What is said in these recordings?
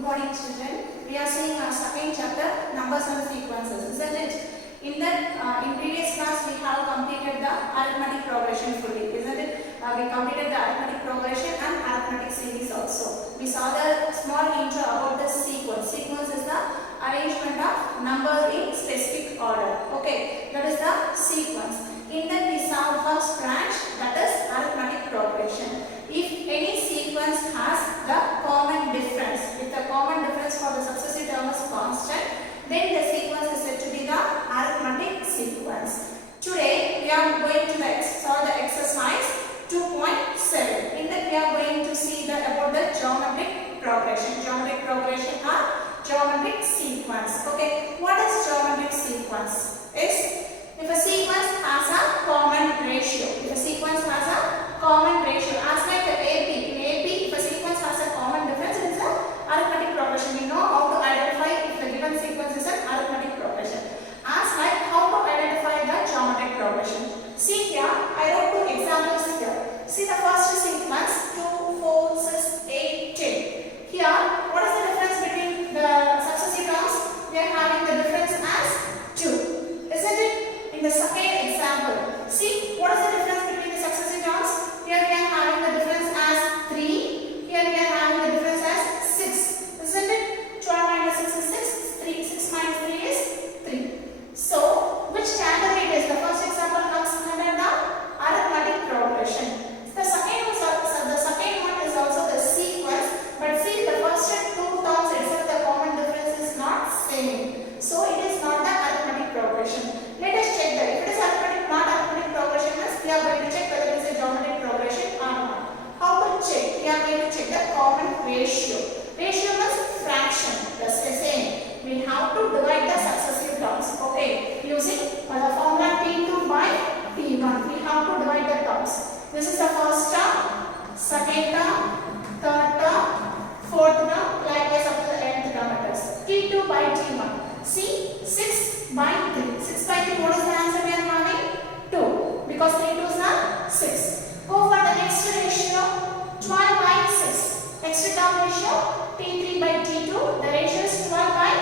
Good morning, children. We are seeing our second chapter, numbers and sequences, isn't it? In previous class we have completed the arithmetic progression fully, isn't it? We completed the arithmetic progression and arithmetic series also. We saw the small intro about the sequence. Sequence is the arrangement of numbers in specific order. Okay, that is the sequence. In that we saw the first branch, that is arithmetic progression. If any sequence has the common difference, if the common difference for the successive term is constant, then the sequence is said to be the arithmetic sequence. Today we are going to solve the exercise 2.7. In that we are going to see about the geometric progression. Geometric progression or geometric sequence. Okay, what is geometric sequence? If a sequence has a common ratio. If a sequence has a common ratio, as like the AP. In AP, if a sequence has a common difference, it is an arithmetic progression. We know how to identify if the given sequence is an arithmetic progression. As like how to identify the geometric progression. See here, I wrote two examples here. See the first sequence 2, 4, 6, 8, 10. Here, what is the difference between the successive terms? We are having the difference as 2. Isn't it? In the second example, see what is the difference between the successive terms? Here we are having the difference as 3. Here we are having the difference as 6. Isn't it? 12 minus 6 is 6. 6 minus 3 is 3. So, which category it is? The first example comes under the arithmetic progression. The second one is also the sequence, but see the first two terms itself the common difference is not same. So, it is not the arithmetic progression. Let us check that. If it is arithmetic, not arithmetic progression, we are going to check whether it is a geometric progression or not. How to check? We are going to check the common ratio. Ratio means fraction. That's the same. We have to divide the successive terms. Okay. Using the formula T2 by T1. We have to divide the terms. This is the first term, second term, third term, fourth term, likewise up to the nth term it is. T2 by T1. See, 6 by 3. 6 by 3, what is the answer we are having? 2. Because 3 2s are 6. Go for the next ratio, 12 by 6. Next term ratio, T3 by T2. The ratio is 12 by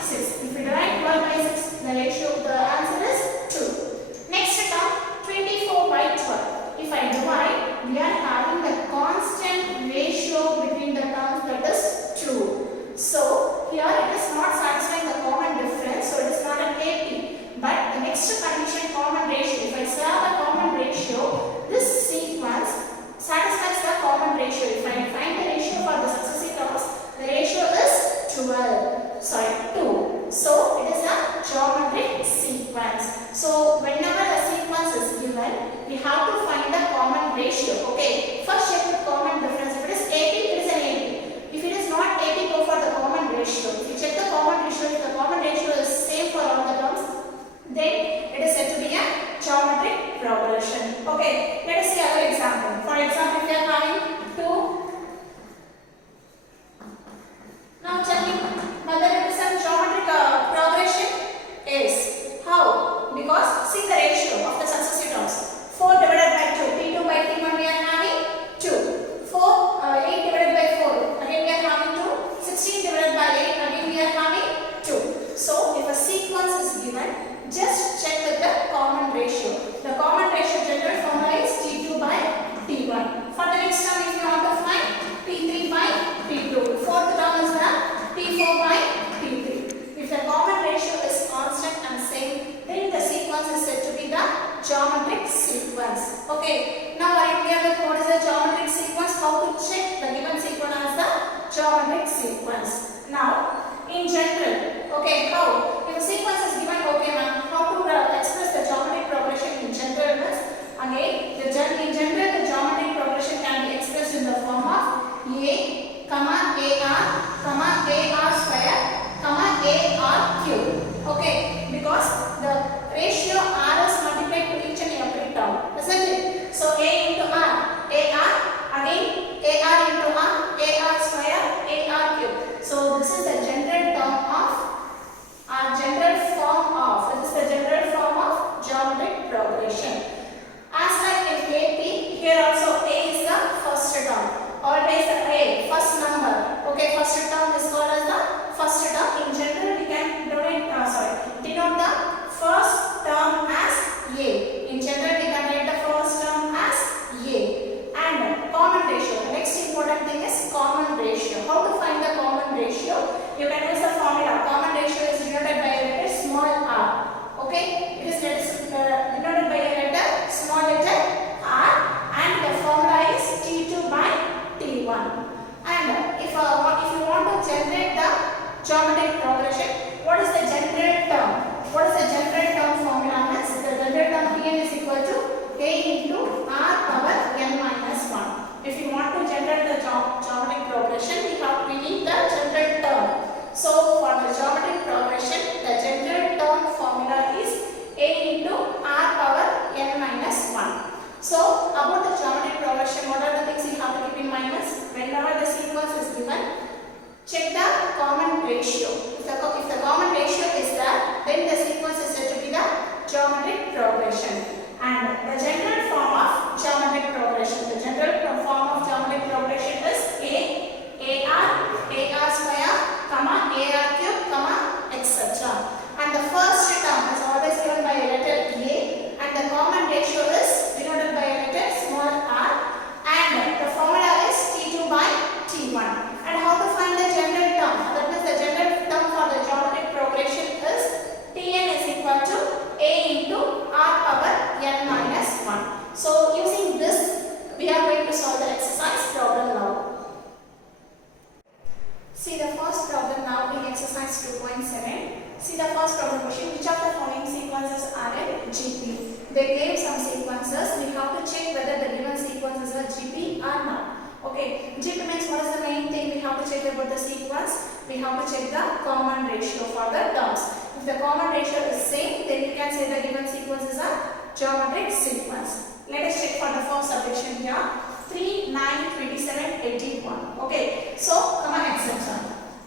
6. If we divide 12 by 6, the answer is 2. Next term, 24 by 12. If I divide, we are having the constant ratio between the terms, that is 2. So, here it is not satisfying the common difference, so it is not an AP. But the next condition, common ratio. If I say the common ratio, this sequence satisfies the common ratio. If I find the ratio for the successive terms, the ratio is 2. So, it is a geometric sequence. So, whenever a sequence is given, we have to find the common ratio. Okay, first check the common difference. If it is AP, it is an AP. If it is not AP, go for the common ratio. If you check the common ratio, if the common ratio is same for all the terms, then it is said to be a geometric progression. Okay, let us see other example. For example, if you are having 2. Now tell me whether it is a geometric progression. Is how? Because see the ratio of the successive terms. 4 divided by 2. T2 by T1 we are having 2. 8 divided by 4. Again we are having 2. 16 divided by 8. Again we are having 2. So if a sequence is given, just check with the common ratio. The common ratio general formula is T2 by T1. For the next term, if you want to find T3 by T2. Fourth term is the T4 by T3. If the common ratio is constant and same, then the sequence is said to be the geometric sequence. Okay. Now I clear with what is the geometric sequence, how to check the given sequence as the geometric sequence. Now, in general, okay, how? If a sequence is given, okay ma'am, how to express the geometric progression in general means, again, in general the geometric progression can be expressed in the form of A, comma AR, comma AR square, comma AR cube. Okay, because the ratio R is multiplied to each and every term, isn't it? So A into R, AR, again AR into R, AR square, AR cube. So this is the general term of general form of, this is the general form of geometric progression. As like in AP, here also A is the first term. Always the A, first number. Okay, geometric progression. What is the general term? What is the general term formula? Means the general term Tn is equal to a into r power n minus 1. If you want to generate the geometric progression, we need the general term. So for the geometric progression, the general term formula is a into r power n minus 1. So about the geometric progression, what are the things you have to keep in mind? Whenever the sequence is given, check the common ratio. If the common ratio is there, then the sequence is said to be the geometric progression. And the general form of geometric progression, the general form of geometric progression is ar square, comma ar cube, comma etc. And the first term is always given by a letter a, and the common ratio is denoted by a letter small r, and the formula is T2 by T1. And how to find the general term? That means the general term for the geometric progression is Tn is equal to a into r power n minus 1. So using this, we are going to solve the exercise problem now. See the first problem now in exercise 2.7. See the first problem question. Which of the following sequences are in GP? They gave some sequences. We have to check whether the given sequences are GP or not. Okay, GP means what is the main thing we have to check about the sequence? We have to check the common ratio for the terms. If the common ratio is same, then we can say the given sequence is a geometric sequence. Let us check for the first subdivision here. 3, 9, 27, 81. Okay, so come on, etc.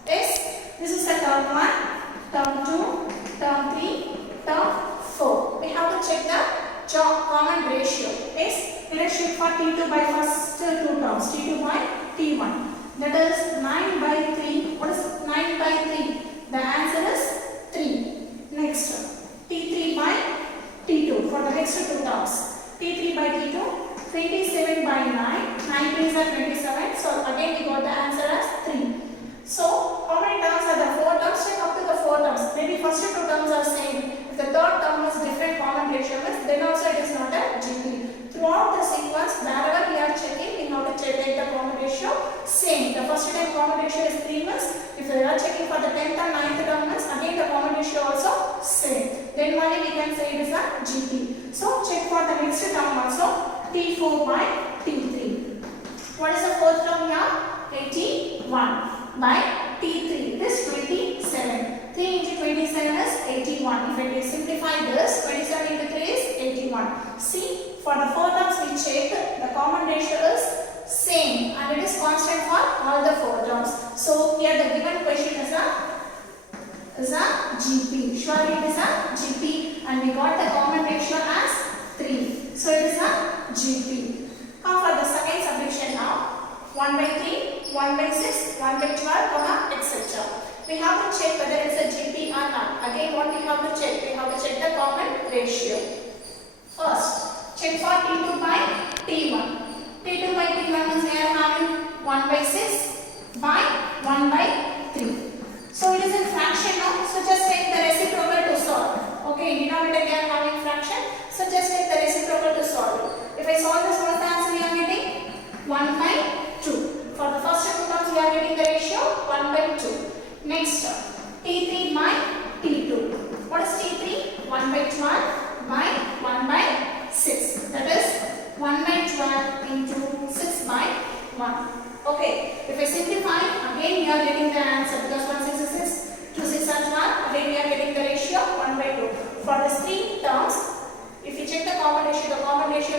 Yes, this is the term 1, term 2, term 3, term 4. We have to check the common ratio. Yes, let us check for T2 by first two terms, T2 by T1. That is 9 by 3. What is 9 by 3? The answer is 3. Next, T3 by T2 for the next two terms. T3 by T2. 27 by 9, 9 3s are 27, so again we got the answer as 3. So how many terms are there? 4 terms. Check up to the 4 terms. Maybe first two terms are same. If the third term is different common ratio, then also it is not a GP. Throughout the sequence, wherever we are checking, we have to check the common ratio same. The first time common ratio is 3 means, if we are checking for the 10th and 9th term means, again the common ratio also same. Then only we can say it is a GP. So check for the next term also. T4 by T3. What is the fourth term here? 81 by T3. This 27. 3 into 27 is 81. If I simplify this, 27 into 3 is 81. See, for the four terms we checked, the common ratio is same and it is constant for all the 4 terms. So here the given question is a GP. Surely it is a GP, and we got the common ratio as 3. So it is a GP. Come for the second subdivision now. 1 by 3, 1 by 6, 1 by 12, etc. We have to check whether it is a GP or not. Again, what we have to check? We have to check the common ratio. First, check for T2 by T1. T2 by T1 means we are having 1 by 6 by 1 by 3. So it is in fraction now. So just take the reciprocal to solve. Okay, in denominator we are having fraction. So just take the reciprocal to solve it. If I solve this, what is the answer we are getting? 1 by 2. For the first two terms we are getting the ratio 1 by 2. Next, T3 by T2. What is T3? 1 by 12 by 1 by 6. That is 1 by 12 into 6 by 1. Okay, if I simplify, again we are getting the answer because 1 6 is 6, 2 6 are 12. Again we are getting the ratio 1 by 2. For these 3 terms, if you check the common ratio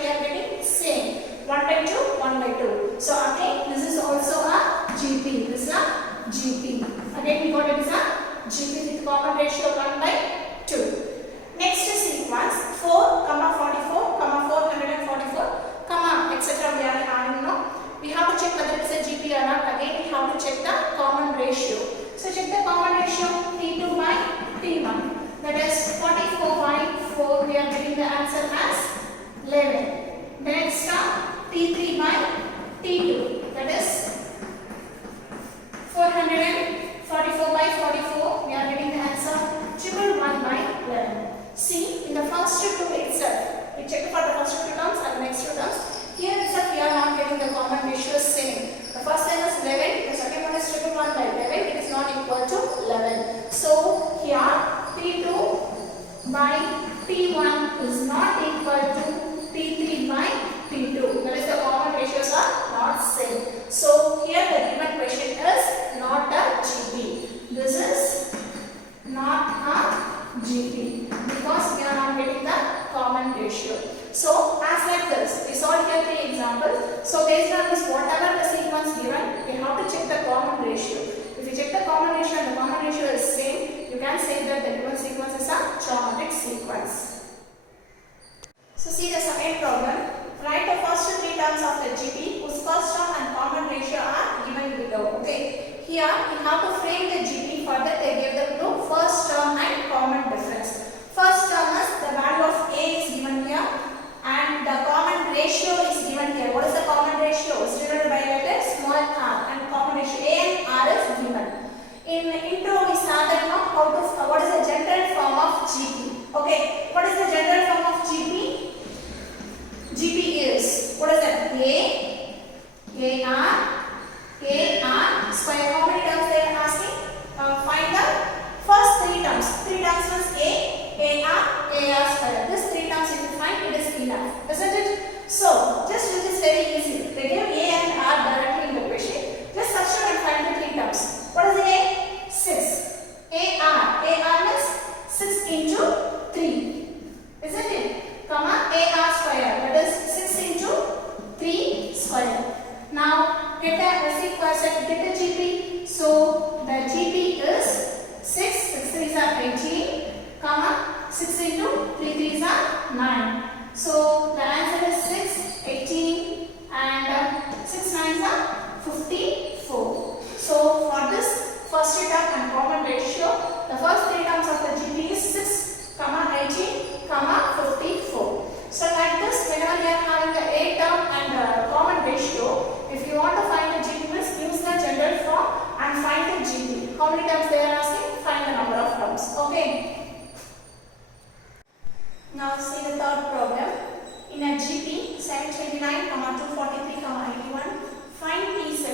we are getting same. 1 by 2, 1 by 2. So again, this is also a GP. This is a GP. Again, we got it as a GP with common ratio 1 by 2. Next sequence 4, 44, 444, etc. We are having now. We have to check whether it is a GP or not. Again, we have to check the common ratio. So check the common ratio T2 by T1. That is 44 by 4. We are getting the answer as 11. Next T3 by T2. That is 444 by 44. We are getting the answer 111 by 11. See, in the first two itself, we check for the first two terms and the next two terms. Here itself we are not getting the common ratio same. The first one is 11, the second one is 111 by 11. It is not equal to 11. sequence. So see the second problem. Write the first three terms of the GP whose first term and common ratio are given below. Okay. Here we have to frame the GP. For that they give the clue first term and common difference. First term is the value of A is given here and the common ratio is given here. What is the common ratio? It's denoted by letter small r and common ratio A and R is given. In intro we started now how to what is the general form of GP. Okay. What is the general form of GP? GP is, what is that? AR square. How many terms they are asking? Find the first three terms. Three terms was AR square. This three terms if you find, it is enough, isn't it? So just do this very easy. They give A and R directly in the question. Just substitute and find the three terms. What is A? 6. AR means 6 into 3, isn't it? Comma AR square, that is 6 into 3 square. Now get the GP. So the GP is 6 3s are 18, comma 6 into 3 3s are 9. So the answer is 6, 18 and 6 9s are 54. So for this first term and common ratio, the first three terms of the GP is 6, 18, 54. So like this, whenever we are having the A term and the common ratio, if you want to find the GP, use the general form and find the GP. How many terms they are asking? Find the number of terms. Okay. Now see the third problem. In a GP 729, 243, 81, find T7.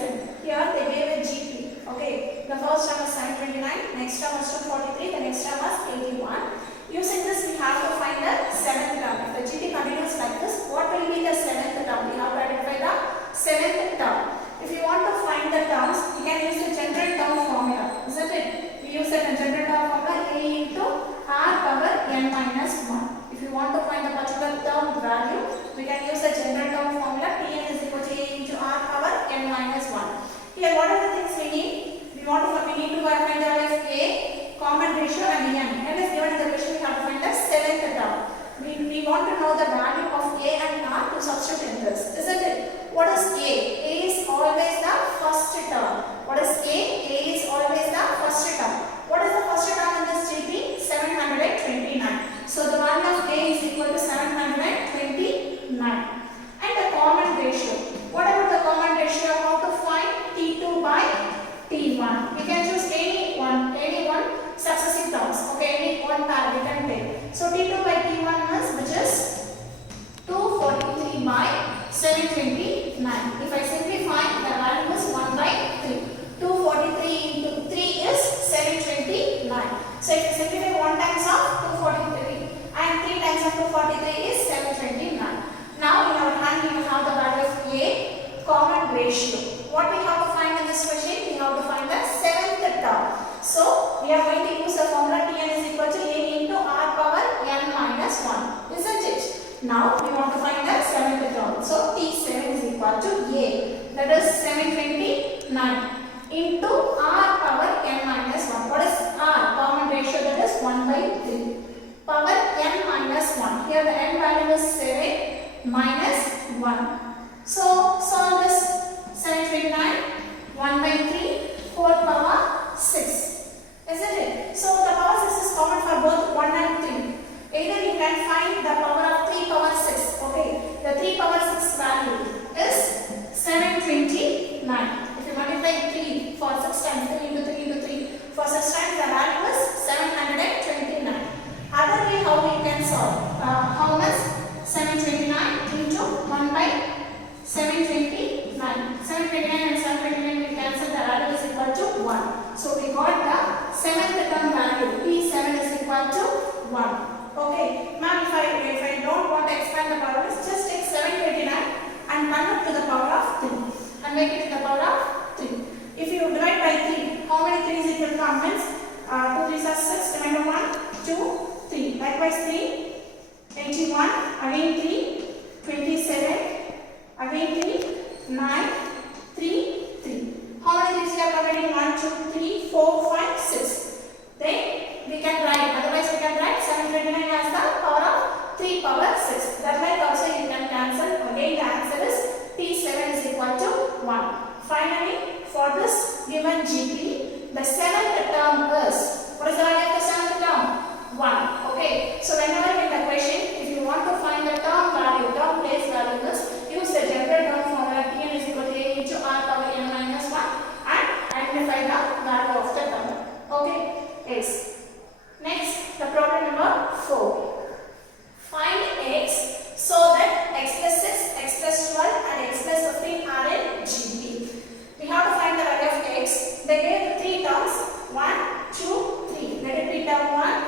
Here they gave a GP. Okay. The first term was 729, next term was 243, the next term was 81. Using this, we have to find the seventh term. If the GP continues like this, what will be the seventh term? We have to identify the seventh term. If you want to find the terms, you can use the general term formula, isn't it? We use the general term formula A into R power n minus 1. If you want to find the particular term value, we can use the general term formula Tn is equal to A into R power n minus 1. Here, what are the things we need? We need to find the value of A, common ratio and n. N is given in the question, we have to find the seventh term. We want to know the value of A and R to substitute in this, isn't it? What is A? A is always the first term. What is A? A is always the first term. What is the first term in this GP? 729. So the value of A is equal to 729. And the common ratio. What about the common ratio? How to find T2 by T1? You can choose any one successive terms. Okay, any one pair we can take. So T2 by T1 is which is 243 by 729. If I simplify, the value is 1 by 3. 243 into 3 is 729. So if you simplify 1 times of 243 and 3 times of 243 is 729. Now in our hand we have the value of A, common ratio. What we have to find in this question? We have to find the seventh term. So we are going to use the formula Tn is equal to A into R power n minus 1, isn't it? Now we want to find the seventh term. So T7 is equal to A, that is 729 into R power n minus 1. What is R? Common ratio, that is 1 by 3. Power n minus 1. Here the n value is 7 minus 1. So solve this. 729, 1 by 3, whole power 6. Isn't it? So the power 6 is common for both 1 and 3. Either you can find the power of 3 power 6. Okay. The 3 power 6 value is 729. If you multiply 3 for 6 times, 3 into 3 into 3. For 6 times the value is 729. Other way how we can solve? How much? 729 into 1 by 729. 729 and 729 we cancel, the value is equal to 1. So we got the seventh term value. T7 is equal to 1. Okay. Now if I don't want to expand the power, just take 729 and convert to the power of 3 and make it to the power of 3. If you divide by 3, how many 3s it will come? Means 2 3s are 6, remainder 1, 2, 3. Likewise 3, 81, again 3, 27, again 3, 9, 3, 3. How many 3s we are converting? 1, 2, 3, 4, 5, 6. Then we can write, otherwise we can write 729 as power 6. That might also you can cancel. Again the answer is T7 is equal to 1. Finally, for this given GP, the seventh term is, what is the value of the seventh term? 1. Okay. So whenever in the question, if you want to find the term value, term place value is, use the general term formula Tn is equal to A into R power n minus 1 and identify the value of the term. Okay. Yes. Next, the problem number 4. Find x so that x plus 6, x plus 12 and x plus 15 are in GP. We have to find the value of x. They gave 3 terms, 1, 2, 3. Let it be term 1,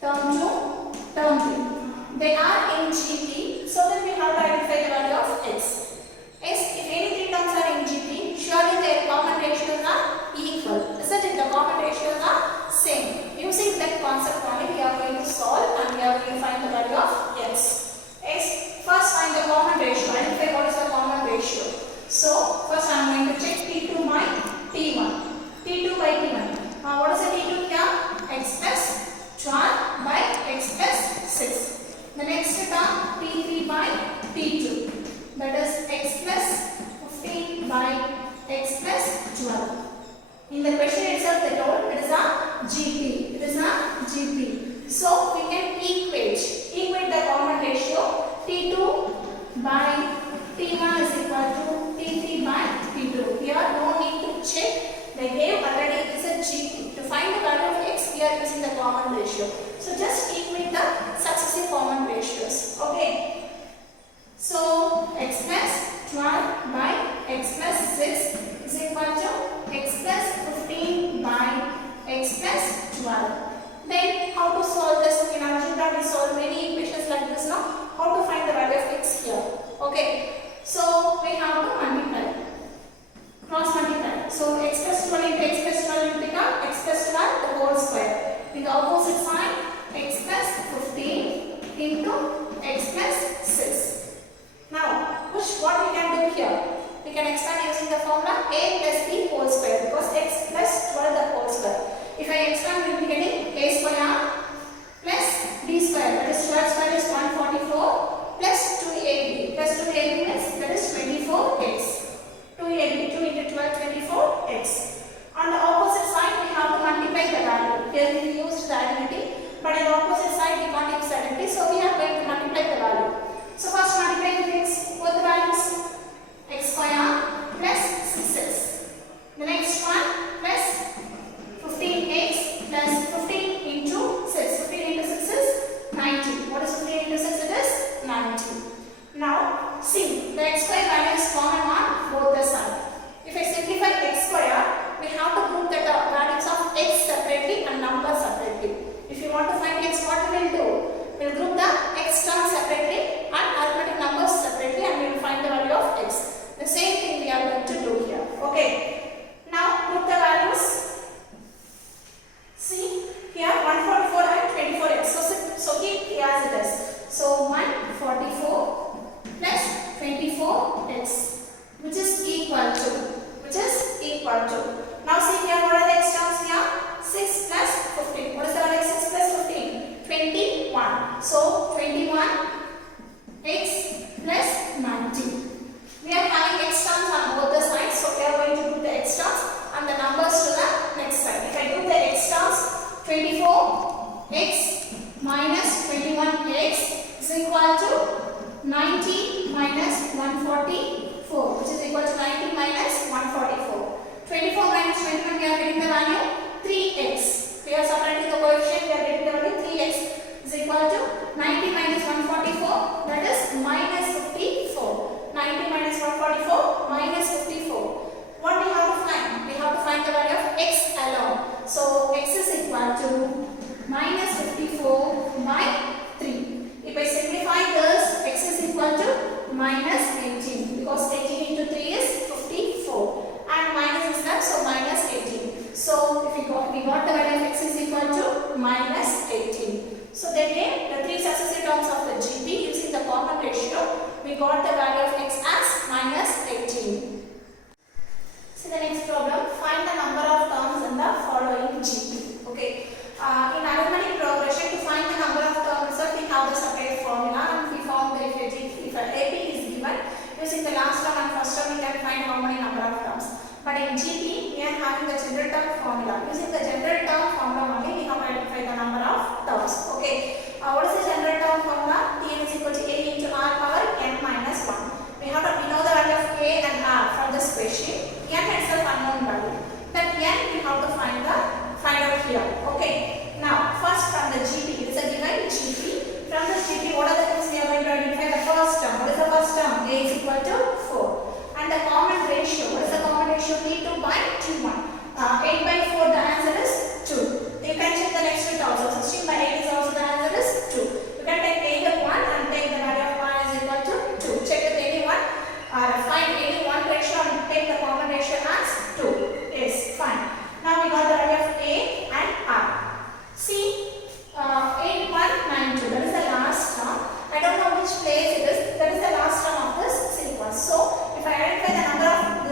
term 2, term 3. They are in GP, so then we have to identify the value of x. Yes, if any 3 terms are in GP, surely their common ratios are equal. Isn't it? The common ratios are same. Using that concept only, we are going to solve and we are going to find the value of x. Yes, first find the common ratio. Identify what is the common ratio. So, first I am going to check T2 by T1. T2 by T1. What is the T2 here? X plus 12 by x plus 6. The next term T3 by T2. That is x plus 15 by x plus 12. In the question itself they told it is a GP. It is a GP. So we can equate the common ratio. T2 by T1 is equal to T3 by T2. Here no need to check. They gave already it is a GP. To find the value of x, we are using the common ratio. So just equate the successive common ratios. Okay. So x plus 12 by x plus 6 is equal to x plus 15 by x plus 12. Then how to solve this? In algebra we solve many equations like this now. How to find the value of x here? Okay. So we have to multiply. Cross multiply. So x plus 12 into x plus 12 will become x plus 12 the whole square. In the opposite sign, x plus 15 into x plus 6. Now, what we can do here? We can expand using the formula a plus b whole square because x plus 12 the whole square. If I expand, we will be getting a square plus b square. That is 12 square is 144 plus 2ab. Plus 2ab means that is 24x. 2ab, 2 into 12, 24x. On the opposite side, we have to multiply the value. Here we used the identity, but in the opposite side we can't use identity, so we are going to multiply the value. So first multiply with x, both the values, x square plus 6x. The next one plus 15x plus 15 into 6. 15 into 6 is 90. What is 15 into 6? It is 90. Now see, the x square value is common on both the sides. If I simplify x square, we have to group the values of x separately and numbers separately. If you want to find x, what we will do? We will group the x terms separately and arithmetic numbers separately and we will find the value of x. The same thing we are going to do here. Okay. Now group the values. See here 144 and 24x. So keep here as it is. So 144 plus 24x which is equal to. Now see here what are the x terms here? 6 plus 15. What is the value of 6 plus 15? 21. So 21x plus 90. We are having x terms on both the sides, so we are going to do the x terms and the numbers to the next side. If I do the x terms, 24x minus 21x is equal to 90 minus 144, which is equal to 90 minus 144. 24 minus 21, we are getting the value 3x. We are subtracting the coefficient, we are getting the value 3x is equal to 90 minus 144, that is minus 54. 90 minus 144 minus 54. What we have to find? We have to find the value of x alone. So x is equal to minus 54 by 3. If I simplify this, x is equal to minus 18 because 18 into 3 is 54 and minus is left, so minus 18. So if we got the value of x is equal to minus 18. So then the three successive terms of the GP using the common ratio, we got the value of x as minus 18. See the next problem. Find the number of terms in the following GP. Okay. In arithmetic progression, to find the number of terms, we have the separate formula. having the general term formula. Using the general term formula only we have identified the number of terms. Okay. What is the general term formula? Tn is equal to a into r power n minus 1. We know the value of a and r from the spreadsheet. N itself unknown value. That n we have to find out here. Okay. Now first from the GP, it is a given GP. From the GP, what are the things we are going to identify? The first term. What is the first term? A is equal to 4. And the common ratio. What is the common ratio? T2 by T1. 8 by 4, the answer is 2. You can check the next two also. 16 by 8 is also the answer is 2. You can take either one and take the value of y is equal to 2. Check with any one. Find any one ratio and take the common ratio as 2. Yes, fine. Now we got the value of A and R. See, 8192. That is the last term. I don't know which place it is. That is the last term of this sequence. So if I identify the number of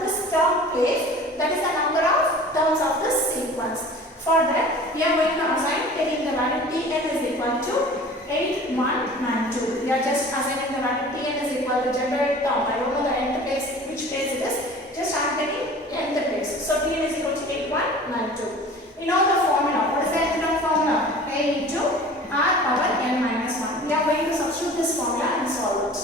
this term place, that is the number of terms of this sequence. For that, we are going to assign taking the value Tn is equal to 8192. We are just assigning the value Tn is equal to generate term. I don't know the nth place, which place it is. Just I am taking nth place. So Tn is equal to 8192. We know the formula. What is the nth term formula? A into r power n minus 1. We are going to substitute this formula and solve it.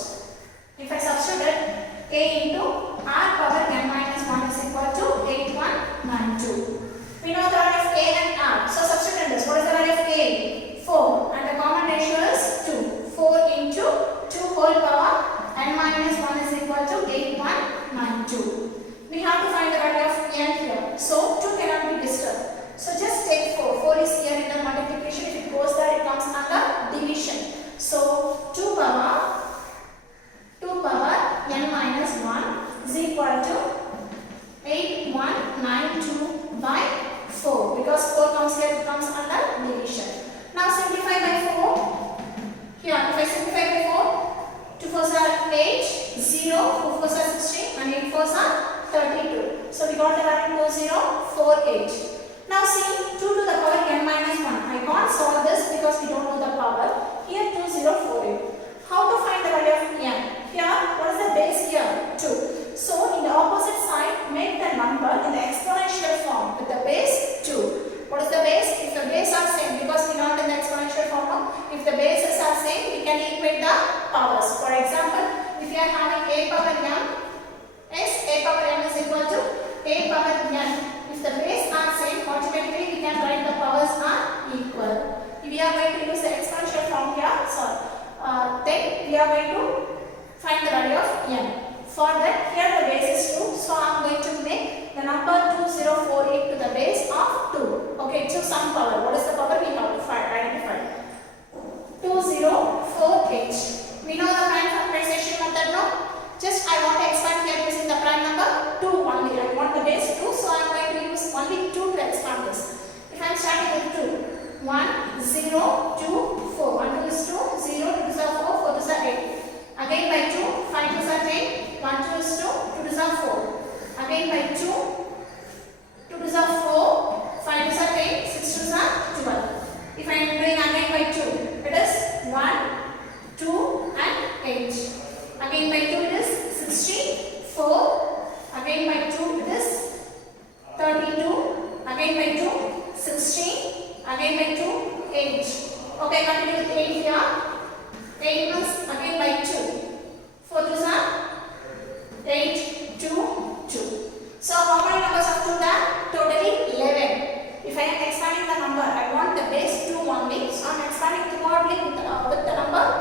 If I substitute it, a into r power n minus 1 is equal to 8192. We know the value of a and r. So substitute this. What is the value of a? 4. And the common ratio is 2. 4 into 2 whole power n minus 1 is equal to 8192. We have to find the value of n here. So 2 cannot be disturbed. So just take 4. 4 is here in the multiplication. If it goes there, it comes under division. So 2 power n minus 1 is equal to 8192 by 4. Because 4 comes here, it comes under division. Now simplify by 4. Here, if I simplify by 4, 2 4s are 8, 0, 4 4s are 16, and 8 4s are 32. So we got the value 2048. Now see, 2 to the power n minus 1. I can't solve this because we don't know the power. Here 2048. How to find the value of n? Here, what is the base here? 2. So in the opposite side, make the number in the exponential form with the base 2. What is the base? If the base are same, because we not in the exponential form now, if the bases are same, we can equate the powers. For example, if you are having a power n, yes, a power n is equal to a power n. If the base are same, automatically we can write the powers are equal. If we are going to use the exponential form here, then we are going to find the value of n. For that, here the base is 2, so I am going to make the number 2048 to the base of 2. Okay, so some power. What is the power we have to identify? 2048. We know the prime factorization method now. Just I want to expand here using the prime number 2 only. I want the base 2, so I am going to use only 2 to expand this. If I am starting with 2, 1, 0, 2, 4. 1 2 is 2, 0, 2 is 4, 4 is 8. Again by 2, 5 is 10, 1 2 is 2, 2 is 4. Again by 2, 2 is 4, 5 is 10, 6 is 12. If I am doing again by 2, it is 1, 2 and 8. Again by 2 it is 64. Again by 2 it is 32. Again by 2, 16. Again by 2, 8. Okay, continue with 8 here. 8 plus again by 2. 4 2s are 8, 2, 2. So how many numbers of 2 there? Totally 11. If I am expanding the number, I want the base 2 only. So I am expanding thirdly with the number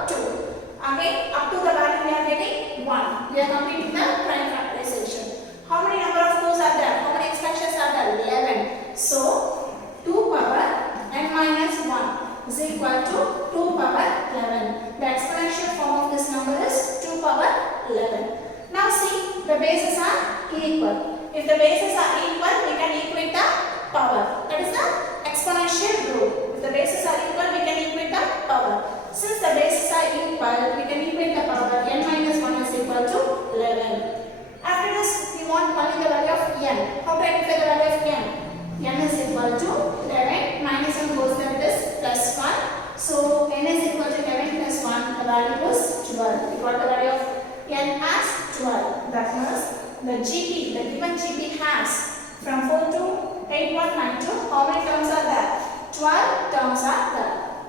2. Again, up to the value we are getting 1. We are completing the prime factorization. How many number of 2s are there? How many expansions are there? 11. So 2 power n minus 1 is equal to 2 power 11. The exponential form of this number is 2 power 11. Now see, the bases are equal. If the bases are equal, we can equate the power. That is the exponential rule. If the bases are equal, we can equate the power. Since the bases are equal, we can equate the power. N minus 1 is equal to 11. After this, we want only the value of n. How to identify the value of n? N is equal to 11. Minus 1 goes there, it is plus 1. So n is equal to 11 plus 1. The value is 12. We got the value of n as 12. That means the GP, the given GP has how many terms are there? 12 terms are there.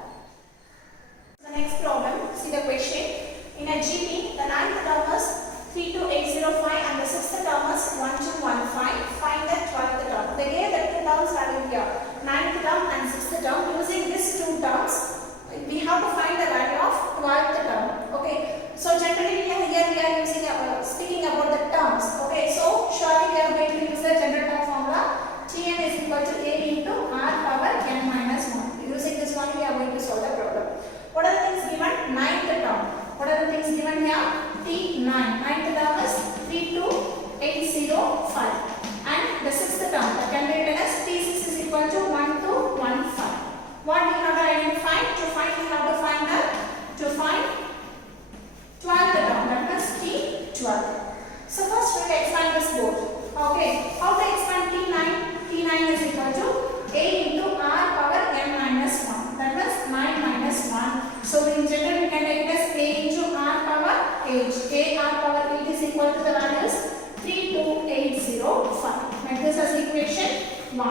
The next problem, see the question. In a GP, the 9th term is 32805 and the 6th term is 1215. Find the 12th term. They gave the two terms value here, 9th term and 6th term. Using these two terms, we have to find the value of 12th term. Okay. So generally here we are using speaking about the terms. Okay. So surely we are going to use the general term formula. Tn is equal to a into r power n minus 1. Using this one, we are going to solve the problem. What are the things given? 9th term. What are the things given here? T9. 9th term is 32805. And the 6th term that can be written as T6 is equal to 1215. What we have to identify? To find 12th term. That means T12. So first we will expand this board. Okay. How to expand T9? T9 is equal to a into r power n minus 1. That means 9 minus 1. So in general we can take it as a into r power 8. A r power 8 is equal to the values 32805. Make this as equation 1.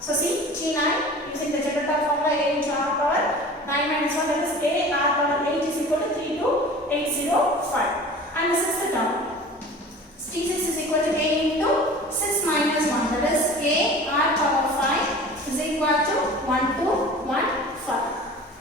So see T9 using the general term formula a into r power 9 minus 1, that is a r power 8 is equal to 32805. And the 6th term, T6 is equal to a into 6 minus 1, that is a r power 5 is equal to 1215.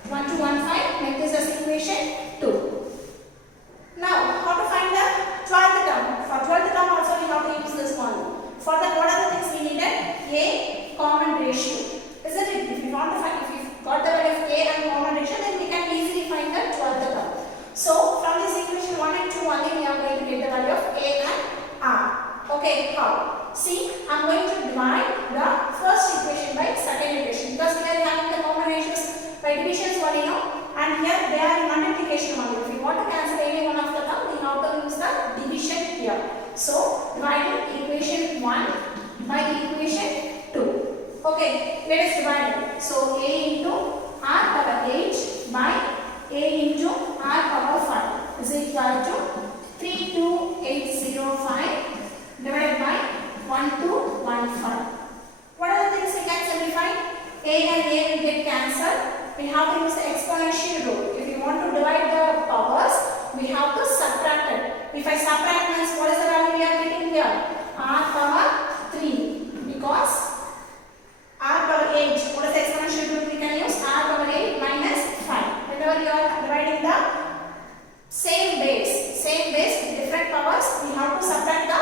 1215, make this as equation 2. Now, how to find the 12th term? For 12th term also we have to use this one. For that, what are the things we needed? A common ratio. Isn't it? If you want to find, if you got the value of a and common ratio, then we can easily find the 12th term. So, from this equation 1 and 2 only, we are going to get the value of a and r. Okay, how? See, I am going to divide the first equation by second equation because we are having the common ratios by divisions only now, and here they are in multiplication only. If you want to cancel any one of the term, we have to use the division here. So, dividing equation 1 by equation 2. Okay, let us divide it. So, a into r power 8 by a into r power 5 is equal to 32805 divided by 1215. What are the things we can simplify? A and a will get cancelled. We have to use the exponential rule. If you want to divide the powers, we have to subtract it. If I subtract means, what is the value we are getting here? R power 3. Because r power 8. What is the exponential rule we can use? R power 8 minus 5. Whenever you are dividing the same base with different powers, we have to subtract the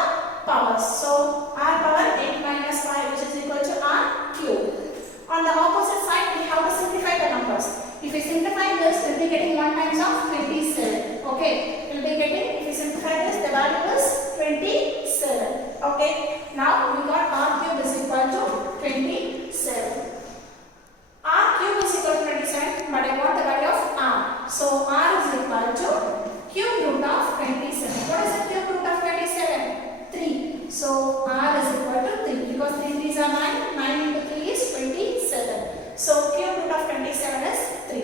powers. So r power 8 minus 5, which is equal to r cube. On the opposite side, we have to simplify the numbers. If we simplify this, we will be getting 1 times of 27. Okay, we will be getting, if we simplify this, the value is 27. Okay, now we got r cube is equal to 27. R cube is equal to 27, but I want the value of r. So r is equal to cube root of 27. What is the cube root of 27? 3. So r is equal to 3 because 3 3s are 9. 9 into 3 is 27. So cube root of 27 is 3.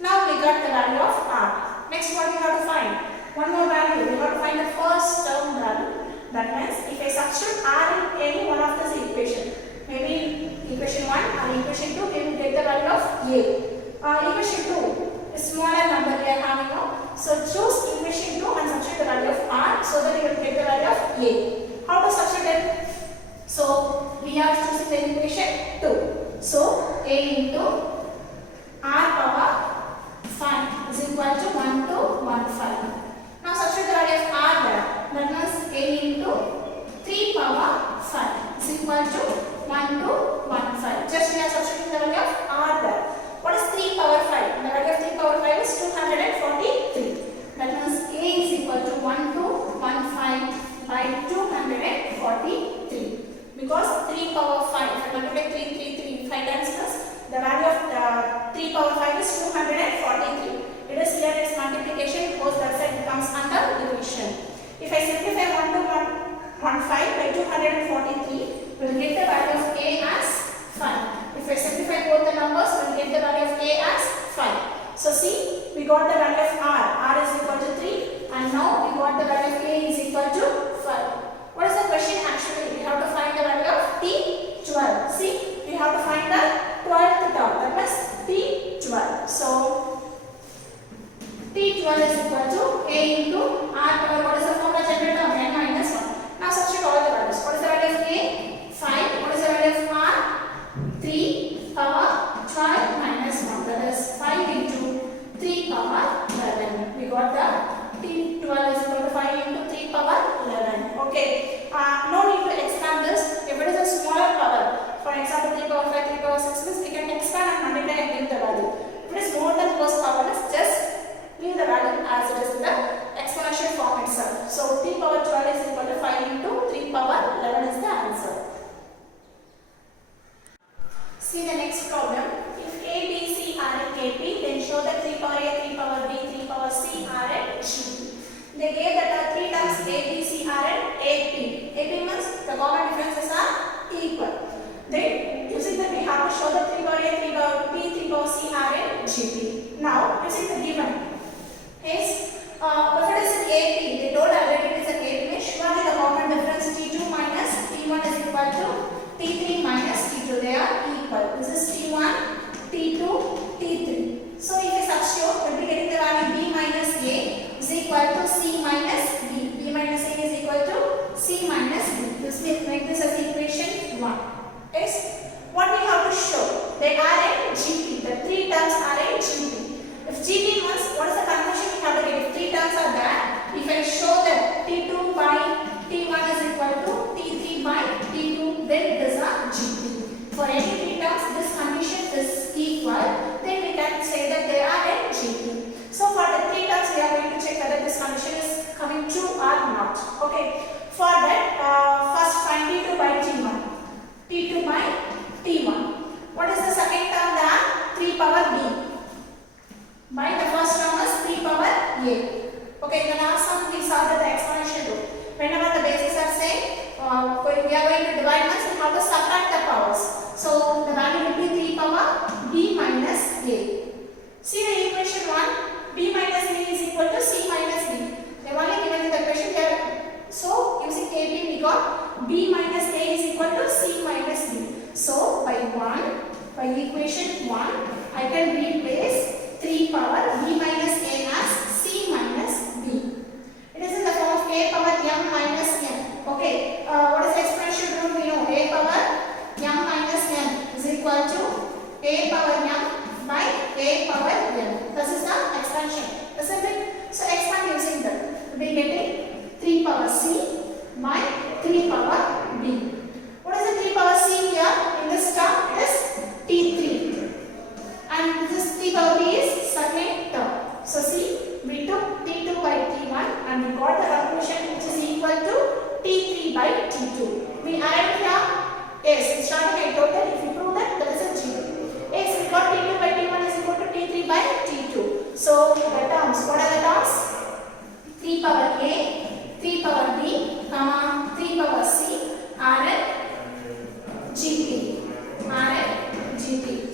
Now we got the value of r. Next, what we have to find? One more value. We have to find the first term value. That means if I substitute r in any one of this equation, maybe equation 1 or equation 2, we will get the value of a. Equation 2 is smaller number we are having now. So choose equation 2 and substitute the value of r so that you will get the value of a. How to substitute it? So we are choosing the equation 2. So a into r power 5 is equal to 1215. Now substitute the value of r there. That means a into 3 power 5 is equal to 1215. Just we are substituting the value of r there. What is 3 power 5? The value of 3 power 5 is 243. That means a is equal to 1215 by 243. Because 3 power 5, if I multiply 3 5 times plus, the value of 3 power 5 is 243. It is here its multiplication because that side comes under division. If I simplify 1215 by 243, we will get the value of a as 5. If I simplify both the numbers, we will get the value of a as 5. So see, we got the value of r. R is equal to 3 and now we got the value of a is equal to 5. What is the question actually? We have to find the value of T12. See, we have to find the They are in GP. The three terms are in GP. If GP means, what is the conversion we have to get? If three terms are there, if I show that T2 by T1 is equal to T3 by T2, then it is a GP. For any three terms, this condition is equal, then we can say that they are in GP. So for the three terms, we are going to check whether this condition is coming true or not. Okay. For that, first find T2 by T1. T2 by T1. What is the second term there? 3 power B. By the first term is 3 power A. Okay, then also we saw that the exponential rule. Whenever the bases are same, we are going to divide once, we have to subtract the powers. So the value will be 3 power B minus A. See the equation 1, B minus B is equal to C minus D. They have only given in the question here. So using AB we got B minus A is equal to C minus D. So by equation 1, I can replace 3 power B minus A as C minus B. It is in the form of A power M minus N. Okay, what is the exponential rule? We know A power M minus N is equal to A power M by A power N. This is the expansion, isn't it? So expand using that. We get it 3 power C by 3 power B. What is the 3 power C here? In this term it is T3. And this 3 power B is second term. So see, we took T2 by T1 and we got the conclusion which is equal to T3 by T2. We add here, yes, in starting I told that if you prove that, that is a G. Yes, we got T2 by T1 is equal to T3 by T2. So the terms, what are the terms? 3 power A, 3 power B, 3 power C are in GP.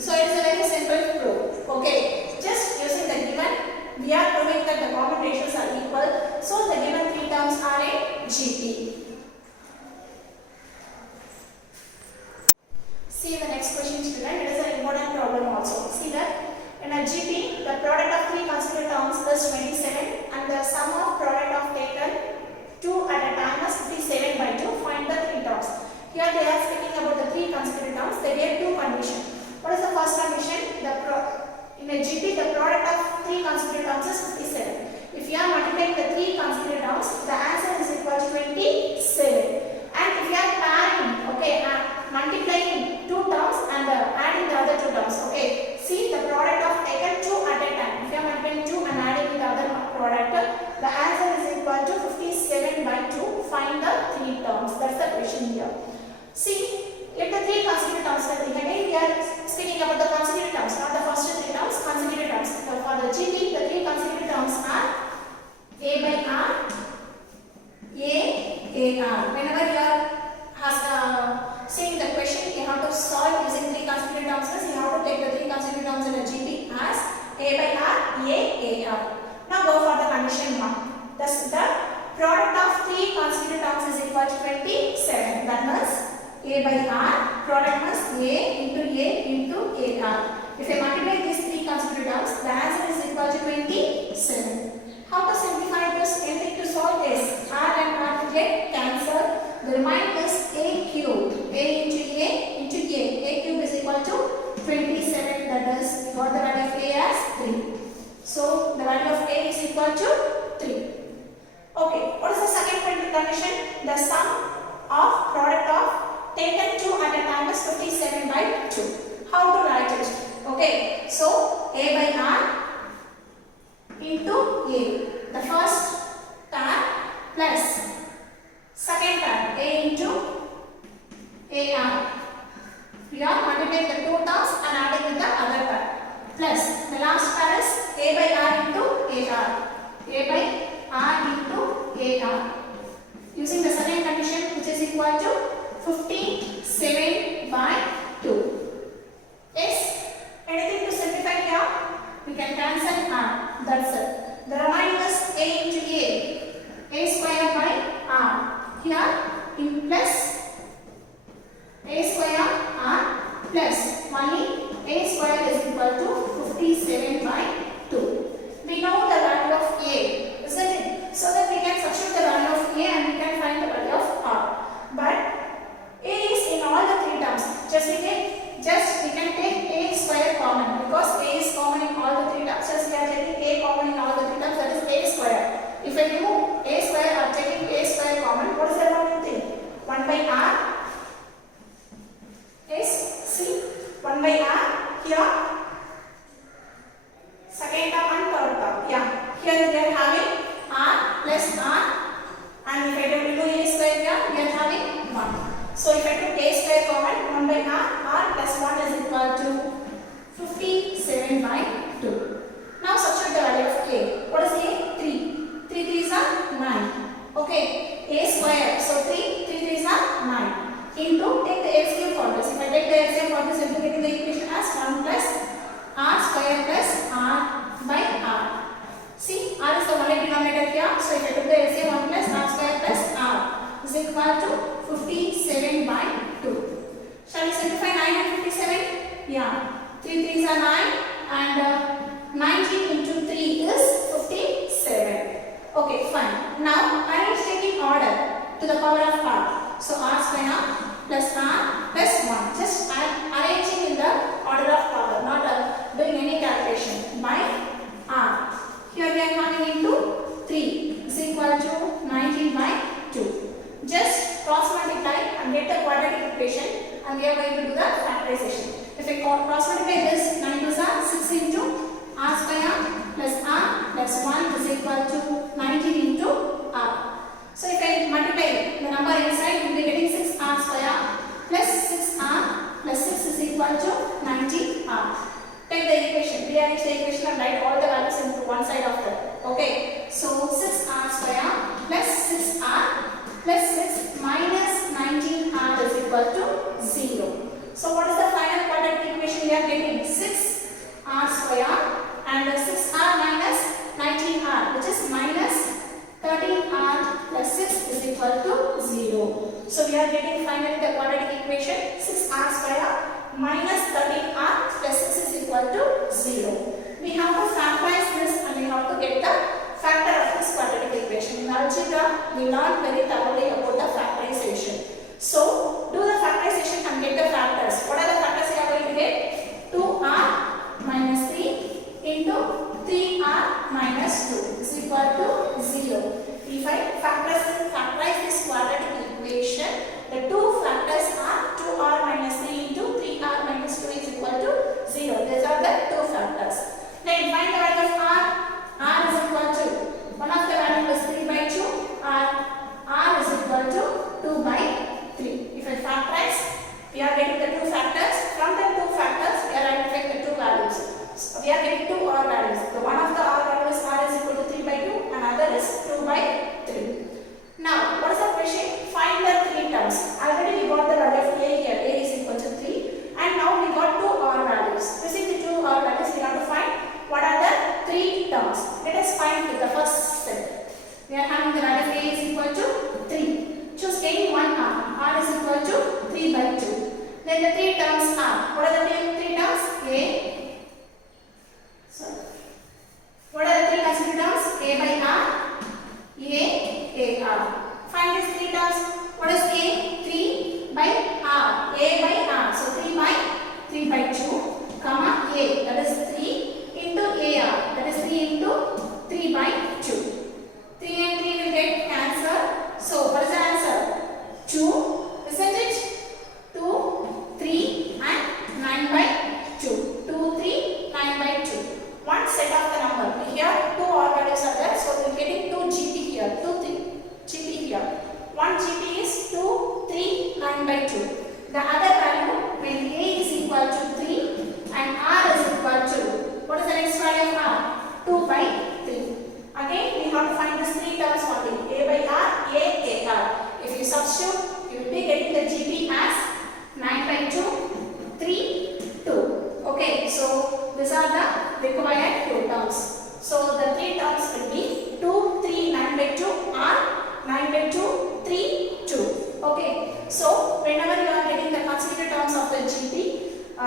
So it is a very simple proof. Okay, just using the given, we are proving that the common ratios are equal. So the given three terms are in GP. See the next question, student. It is an important problem also. See that in a GP, the product of three consecutive terms is 27 and the sum of product of taken 2 at a time is 57 by 2. Find the three terms. Here they are speaking about the three consecutive terms. They gave two conditions. What is the first condition? In a GP, the product of three consecutive terms is 57. If you are multiplying the three consecutive terms, the answer is equal to 27. And if you are pairing, okay, multiplying two terms and adding the other two terms, okay, see the product of taken 2 at a time. If you are multiplying 2 and adding the other product, the answer is equal to 57 by 2. Find the three terms. That's the question here. See, if the three consecutive terms are again, we are speaking about the consecutive terms, not the first three terms, consecutive terms. So for the GP, the three consecutive terms are A by R, A, R. Whenever you are seeing the question, you have to solve using three consecutive terms. You have to take the three consecutive terms in a GP as A by R, A, R. Now go for the condition 1. Thus the product of three consecutive terms is equal to 27. That means A by R, product means A into AR. If I multiply these three consecutive terms, the answer is equal to 27. How to simplify this? Anything to solve is R and R will get cancelled. The remainder is A cubed. A into A into A. A cube is equal to 27. That is, we got the value of A as 3. So the value of A is equal to 3. Okay, what is the second condition? The sum of product of taken 2 at a time is 57 by 2. How to write it? Okay, so A by R into A. The first term plus second term A into AR. We are multiplying the two terms and adding with the other term. Plus the last term is A by R into AR. A by R into AR. Using the second condition, which is equal to 57 by 2. Yes? Anything to simplify here? We can cancel R. That's it. The remainder is A into A square by R. Here, in plus A square R plus only A square is equal to 57 by 2. We know the value of A, isn't it? So that we can substitute the value of A and we can find the value of R. But A is in all the three terms. We can take A 1 by r here. Second term and third term. Yeah. Here we are having r plus r, and if I take to a square here, we are having 1. So if I took a square common, 1 by r plus 1 is equal to 57 by 2. Now substitute the value of k. What is a? 3. 3 3s are 9. Okay. A square. So 3 3s are 9. Into, take the LCM for this. If I take the LCM for this, I will get the equation as 1 plus r square plus r by r. See, r is the only denominator here. So if I took the LCM, 1 plus r square plus r is equal to 57 by 2. Shall we simplify 9 and 57? Yeah. 3 3s are 9, and 19 into 3 is 57. Okay, fine. Now I am taking order to the power of r. So r square plus r plus 1. Just I am arranging in the order of power, not doing any calculation. By r. Here we are coming into 3 is equal to 19 by 2. Just cross multiply and get the quadratic equation, and we are going to do the factorization. If I cross multiply this, 9 2s are 6 into r square plus r plus 1 is equal to 19 into r. So if I multiply the number inside, we will be getting 6r square plus 6r plus 6 is equal to 19r. Take the equation, rearrange the equation and write all the values into one side of it. Okay, so 6r square plus 6r plus 6 minus 19r is equal to 0. So what is the final quadratic equation we are getting? 6r square and 6r minus 19r, which is minus 13r plus 6 is equal to 0. So we are getting finally the quadratic equation 6r square minus 13r plus 6 is equal to 0. We have to factorize this and we have to get the factor of this quadratic equation. In algebra, we learned very thoroughly about the factorization. So do the factorization and get the factors. What are the factors we are going to get? 2r minus 3 into 3r minus 2 is equal to 0. If I factorize this quadratic equation, the two factors are 2r minus 3 into 3r minus 2 is equal to 0. These are the two factors. Then find the value of r. R is equal to, one of the value is 3 by 2, r is equal to 2 by 3. If I factorize, we are getting the two factors. From the two factors, we are identifying the two values. So we are getting two r values. The one of the r values r is equal to 3 by 2 and other is 2 by 3. Now, what is the question? Find the three terms. Already we got the value of a here. A is equal to 3, and now we got two r values. Using the two r values, we have to find what are the three terms. Let us find the first step. We are having the value of a is equal to 3. Choose any one r. R is equal to 3 by 2. Then the three terms are, what are the three terms? What are the three considered terms? A by r, a r. Find these three terms. What is a? 3 by r. A by r. So 3 by 2, comma a, that is 3 into ar, that is 3 into 3 by 2. 3 and 3 will get answer. So what is the answer? 2, isn't it? 2, 3 and 9 by 2. 2, 3, 9 by 2. One set of the number. Here 2 r values are there, so we are getting 2 GP here, 2, 3 GP here. One GP is 2, 3, 9 by 2. The other value, when a is equal to 3 and r is equal to, what is the next value of r? 2 by 3. Again, we have to find these three terms only. A by r, a r. If you substitute, you will be getting the GP as 9 by 2, 3, 2. Okay, so these are the required two terms. So the three terms will be 2, 3, 9 by 2 or 9 by 2, 3, 2. Okay, so whenever you are getting the consecutive terms of the GP,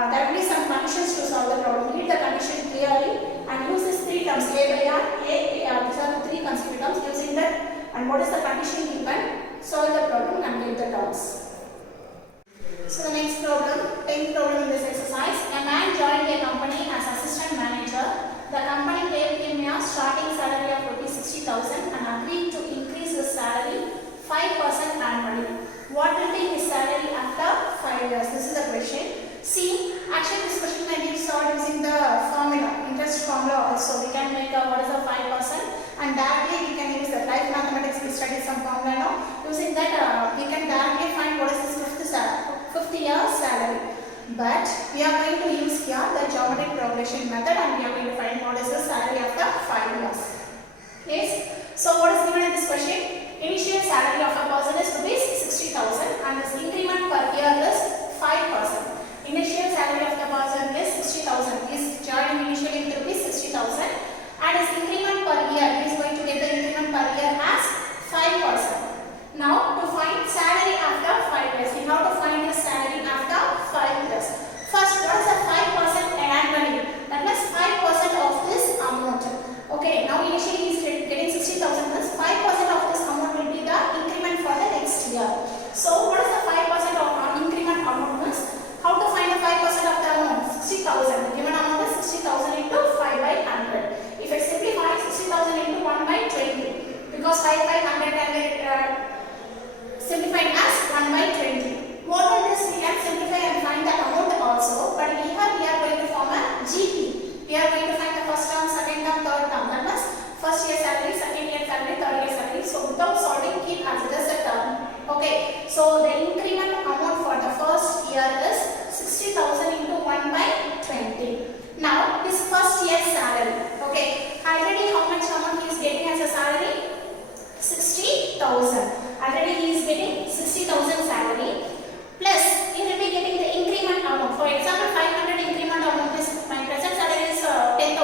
there will be some conditions to solve the problem. Read the condition clearly and use these three terms A by R, A, R. These are the three consecutive terms. Using that and what is the condition given, solve the problem and get the terms. So the next problem, 10th problem in this exercise. A man joined a company as assistant manager. The company gave him a starting salary of ₹60,000 and agreed to increase his salary 5% annually. What will be his salary after 5 years? This is the question. See, actually this using the formula, interest formula also. We can make what is the 5%, and directly we can use the life mathematics. We studied some formula now. Using that, we can directly find what is this fifth year salary. But we are going to use here the geometric progression method, and we are going to find what is the salary after 5 years. Yes. So what is given in this question? Initial salary of a person is rupees 60,000 and his increment per year is 5%. Initial salary of the person is 60,000. He is joining initially with rupees 60,000 and his increment per year, he is going to get the increment per year as 5%. Now to find salary after 5 years, we have to find the salary after 5 years. First, what is the 5% annually? That means 5% of this amount. Okay, now initially he is getting 60,000 plus 5% of this amount will be the increment for the next year. So what is the 5% of increment amount means? How to find the 5% of the amount? 60,000. The given amount is 60,000 into 5 by 100. If I simplify 60,000 into 1 by 20, because 5 by 100 can be simplified as 1 by 20. More than this, we can simplify and find the amount also, but here we are going to form a GP. We are going to find the first term, second term, third term. That means first year salary, second year salary, third year salary. So without solving, keep as it is a term. Okay. So the increment amount for the first year is 60,000 into 1 by 20. Now his first year salary. Okay. Already how much amount he is getting as a salary? 60,000. Already he is getting 60,000 salary. Plus he will be getting the increment amount. For example, 500 increment amount is my present salary is 10,000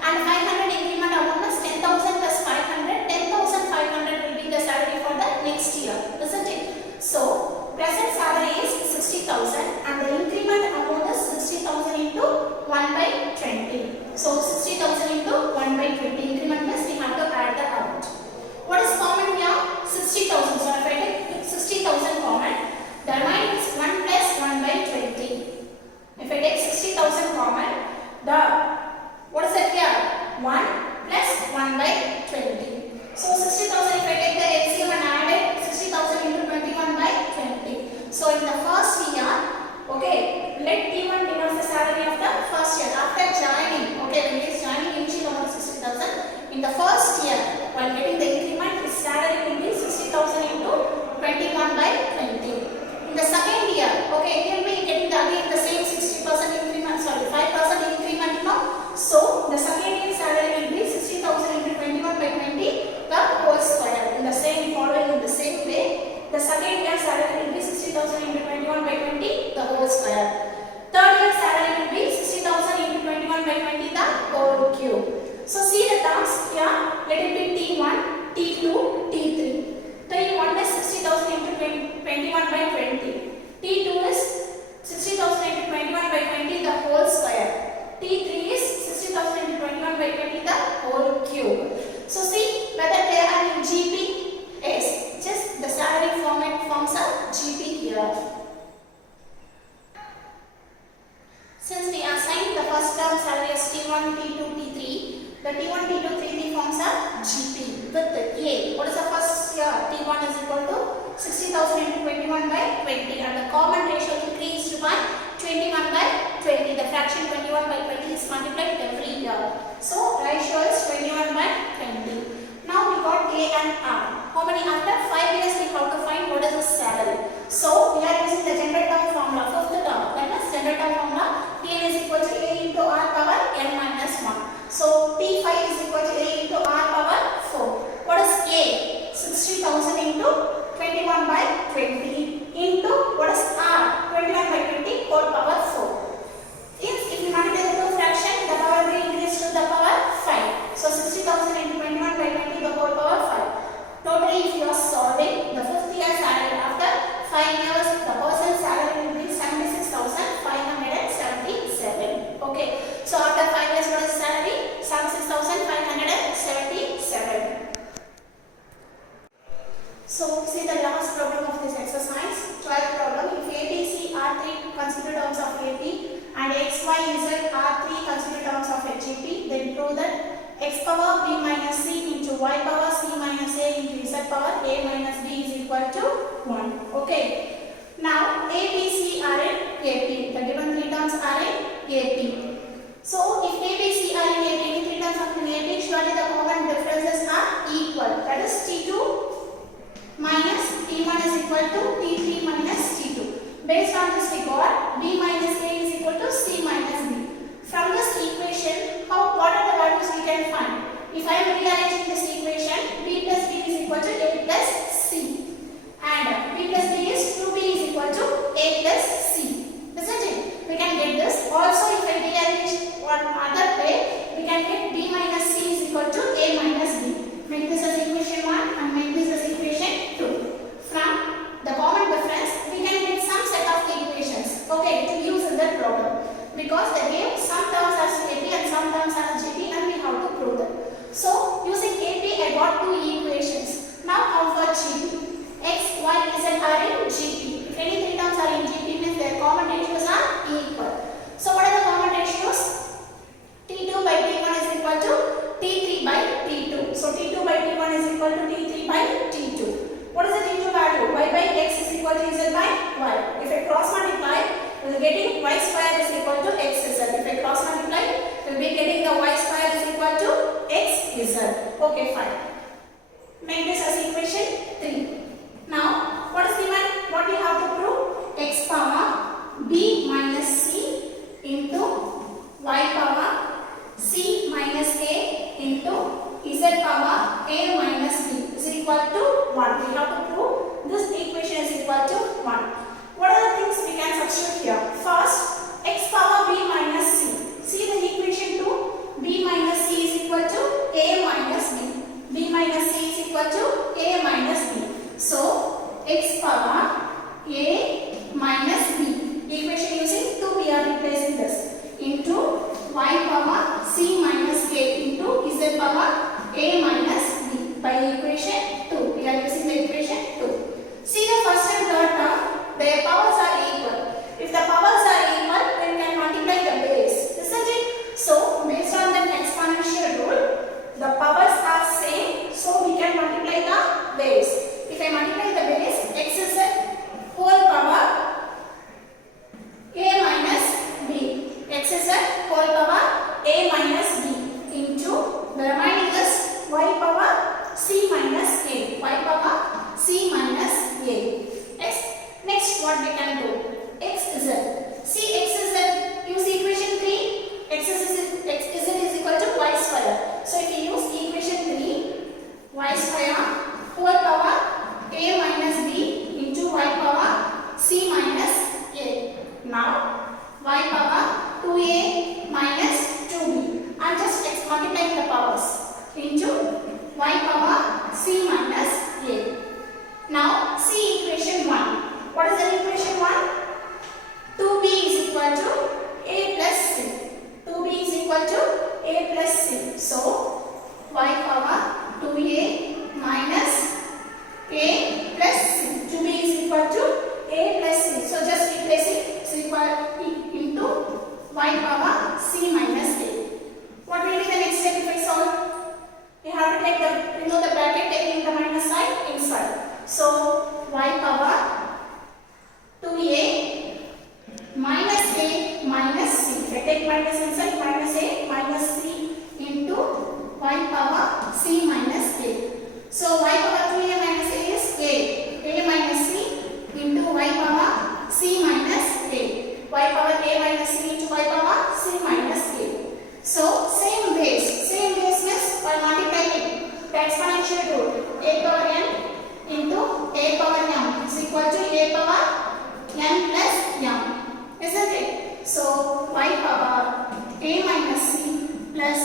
and 500 increment amount is 10,000 plus 500. 10,500 will be the salary for the next year, isn't it? So present salary is 60,000 and the increment amount is 60,000 into 1 by 20. So 60,000 into 1 by 20 increment plus we have to add the amount. What is common here? 60,000. So if I take 60,000 common, the remaining is 1 plus 1 by 20. If I take 60,000 common, the what is that here? 1 plus 1 by 20. So 60,000, if I take the LCM and add it, 60,000 into 21 by 20. So in the first year, okay, let T1 denotes the salary of the first year. After joining, okay, when he is joining, initial amount is 60,000. In the first year, while getting the increment, his salary will be 60,000 into 21 by 20. In the second year, okay, he will be getting again the same 60% increment, sorry, 5% increment now. So the second year salary will be 60,000 into 21 by 20, the whole square. In the same, following in the same way, the second year salary will be 60,000 into 21 by 20, the whole square. Third year salary will be 60,000 into 21 by 20, the whole cube. So see the terms here, let it be T1, T2, T3. T1 is 60,000 into 21 by 20. T2 is 60,000 into 21 by 20, the whole square. T3 is 60,000 into 21 by 20, the whole cube. So see whether they are in GP. Yes, just the salary format forms a GP here. Since we assigned the first term salary as T1, T2, T3, the T1, T2, T3 forms a GP with A. What is the first year? T1 is equal to 60,000 into 21 by 20 and the common ratio increased by 21 by 20. The fraction 21 by 20 is multiplied every year. So ratio is 21 by 20. Now we got A and R. How many? After 5 years we have to find what is the salary. So we are using the general term formula, fifth term. That is general term formula. Tn is equal to A into R power n minus 1. So T5 is equal to A into R power 4. What is A? 60,000 into 21 by 20 into what is R? 21 by 20 whole power 4. If you multiply the two fraction, the power will increase to the power 5. So 60,000 into 21 by 20 the whole power 5. Totally if you are solving the fifth year salary after 5 years, the person's salary will be 76,577. Okay. So after 5 years, what is the salary? 76,577. So see the last problem of this exercise, 12th problem. If A, B, C are three constituent terms of AP and X, Y, Z are three constituent terms of HAP, then prove that X power B minus C into Y power C minus A into Z power A minus B is equal to 1. Okay. Now A, B, C are in AP. The given three terms are in AP. So if A, B, C are in AP, any three terms are in AP, surely the common differences are equal. That is T2 minus T1 is equal to T3 minus T2. Based on this we got B minus A is equal to C minus B. From this equation, what are the values we can find? If I am rearranging this equation, B plus B is equal to A plus C. And B plus B is 2B is equal to A plus C. Isn't it? We can get this. Also, if I rearrange one other way, we can get B minus C is equal to A minus B. Make this as equation 1 and make this as equation 2. From the common difference, we can get some set of equations, okay, to use in that problem. Because they gave some terms as AP and some terms as GP and we have to prove them. So, using AP, I got two equations. Now come for GP. X, Y, Z are in GP. If any three terms are in GP, means their common ratios are equal. So, what are the common ratios? T2 by T1 is equal to T3 by T2. So, T2 by T1 is equal to T3 by T2. What is the T2 value? Y by X is equal to Z by Y. If I cross multiply, we will be getting Y square is equal to XZ. If I cross multiply, we will be getting the Y square is equal to XZ. Okay, fine. Make this as equation 3. Now, what is given? What we have to prove? X power B minus C into Y power C minus A into Z power A minus B is equal to 1. We have to prove this equation is equal to 1. What are the things we can substitute here? First, X power B minus C. See the equation 2. B minus C is equal to A minus B. B minus C is equal to A minus B. So, X power A minus B. Equation using 2 we are replacing this into Y power C minus A into Z power A minus B by equation 2. We are using the equation 2. See the first and third term, their powers are equal. If the powers are equal, then we can multiply the base, isn't it? So, based on the exponential rule, the powers are same, so we can multiply the base. If I multiply the base, X is a whole power A minus B. X is a whole power A minus B into the remaining is Y power C minus A. Y power C minus A. Next what we can do? X is a. See X is a. Use equation 3. X is equal to Y square. So if you use equation 3, Y square whole power A minus B into Y power C minus A. Now, Y power 2A minus 2B. I am just multiplying the powers into Y power C minus A. Now, see equation 1. What is the equation 1? 2B is equal to A plus C. 2B is equal to A plus C. So, Y power 2A minus A plus C. 2B is equal to A plus C. So, just replacing is equal into Y power C minus A. What will be the next step if I solve? We have to take the, remove the bracket, taking the minus sign inside. So, Y power 2A minus A minus C. If I take minus inside, minus A minus C into Y power C minus A. So, Y power 2A minus A is A minus C into Y power C minus A. Y power A minus C into Y power C minus A. So, same base means by multiplying the exponential rule, A power n into A power m is equal to A power n plus m, isn't it? So, Y power A minus C plus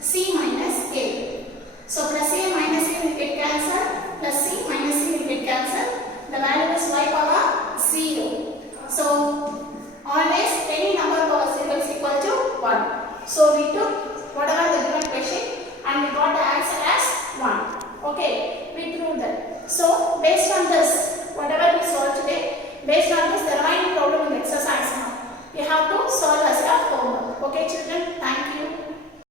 C minus A. So, plus A minus A will get cancelled, plus C minus C will get cancelled. The value is Y power 0. So, always any number power 0 is equal to 1. So, we took